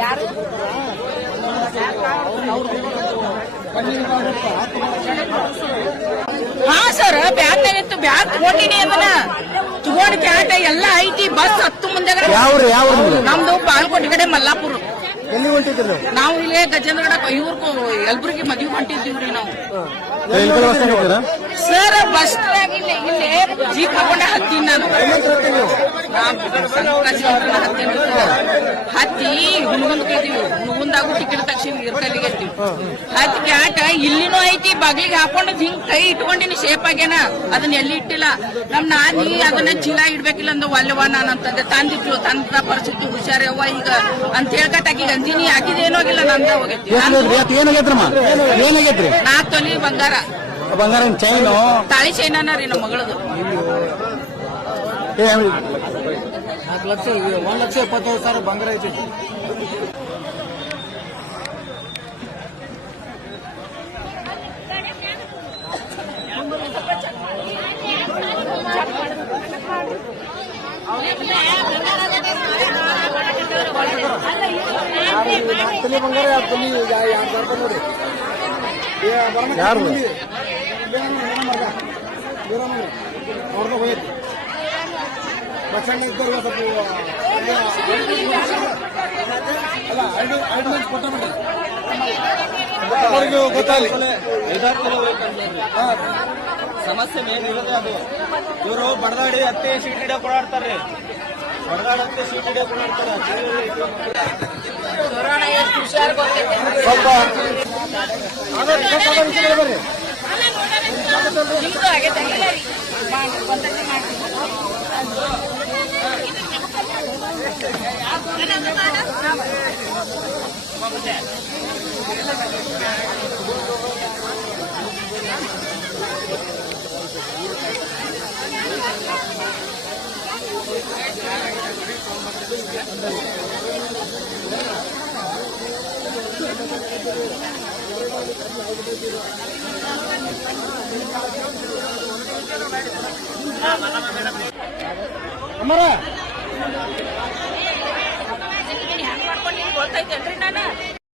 ಯಾರು ಹಾ sir ಬ್ಯಾಗ್ನಾಗಿತ್ತು bag ತಗೊಂಡಿನಿ ಅದನ್ನ ತಗೊಂಡ್ ಕ್ಯಾಟ ಎಲ್ಲ ಐತಿ ಬಸ್ ಹತ್ತು ಮುಂದೆ ನಮ್ದು ಬಾಲ್ಕೋಟೆ ಕಡೆ ಮಲ್ಲಾಪುರ ಎಲ್ಲಿ ಹೊಂಟಿದ್ರು ನಾವು ಇಲ್ಲೇ ಗಜೇಂದ್ರಗಡ ಇವ್ರಿಗೂ ಯಲಬುರ್ಗಿ ಮದ್ವಿ ಹೊಂಟಿದ್ದೀವ್ರಿ ನಾವು ಸರ್ ಬಸ್ ಟ್ರ್ಯಾಕ್ ಇಲ್ಲೇ ಜೀಪ್ ಹಾಕೊಂಡೆ ಹತ್ತೀನಿ ನಾನು ಹತ್ತಿ ಹುಣಗುಂದ್ಕಿದೀವಿ ಹುಣಗುಂದಾಗೂ ಟಿಕೆಟ್ ತಕ್ಷಣ ಇರ್ಕಲ್ಲಿಗೆ ಹತ್ತಿ ಕ್ಯಾಟ ಇಲ್ಲಿನೂ ಐತಿ ಬಗ್ಲಿಗೆ ಹಾಕೊಂಡು ಹಿಂಗ್ ಕೈ ಇಟ್ಕೊಂಡಿನಿ ಶೇಪ್ ಆಗ್ಯಾನ ಅದನ್ನ ಎಲ್ಲಿ ಇಟ್ಟಿಲ್ಲ ನಮ್ ನಾನಿ ಅದನ್ನ ಚೀಲ ಇಡ್ಬೇಕಿಲ್ಲ ಅಂದ ಒಲ್ಲೆವ ನಾನು ಅಂತಂದೆ ತಂದಿಟ್ಲು ತಂದ ಪರಿಸ್ಥಿತಿ ಹುಷಾರವ್ವ ಈಗ ಅಂತ ಹೇಳ್ಕಟ್ ಆಕಿಗೆ ಅಂದಿನಿ ಆಗಿದೇನೋಗಿಲ್ಲ ನಂದ ಹೋಗೈತಿ 4 ತೊಲಿ ಬಂಗಾರ ಚೈನು ತಾಳಿ ಚೈನ ರೀ ನಮ್ಮ ಮಗಳದು 1,20,000 ಬಂಗಾರ ಐತಿ ಬಂಗಾರ ನೋಡಿ ಯಾರು ಅವ್ರದ್ದು ಹೋಯ್ತು ಬಸ್ ಸ್ಟ್ಯಾಂಡ್ ಇದ್ದವ್ರಿಗೆ ಸ್ವಲ್ಪ ಅಲ್ಲ 5 ಮಂದಿ ಕೊಟ್ಟ ಅವ್ರಿಗೆ ಗೊತ್ತಾಗಲಿ ಸಮಸ್ಯೆ ಮೇನ್ ಇರೋದೇ ಅದು ಇವರು ಬಡದಾಡಿ ಹತ್ತೆ ಸೀಟ್ ಹಿಡಿಯೋ ಕೊಡಾಡ್ತಾರೆ ಬಡದಾಡತ್ತೆ ಸೀಟ್ ಹಿಡಿಯೋ ಕೊಡಾಡ್ತಾರೆ ಅಮ್ಮರ ಹೆಂಗ್ ಮಾಡ್ಕೊಂಡು ಗೊತ್ತೈತೇನ್ರಿ ನಾನು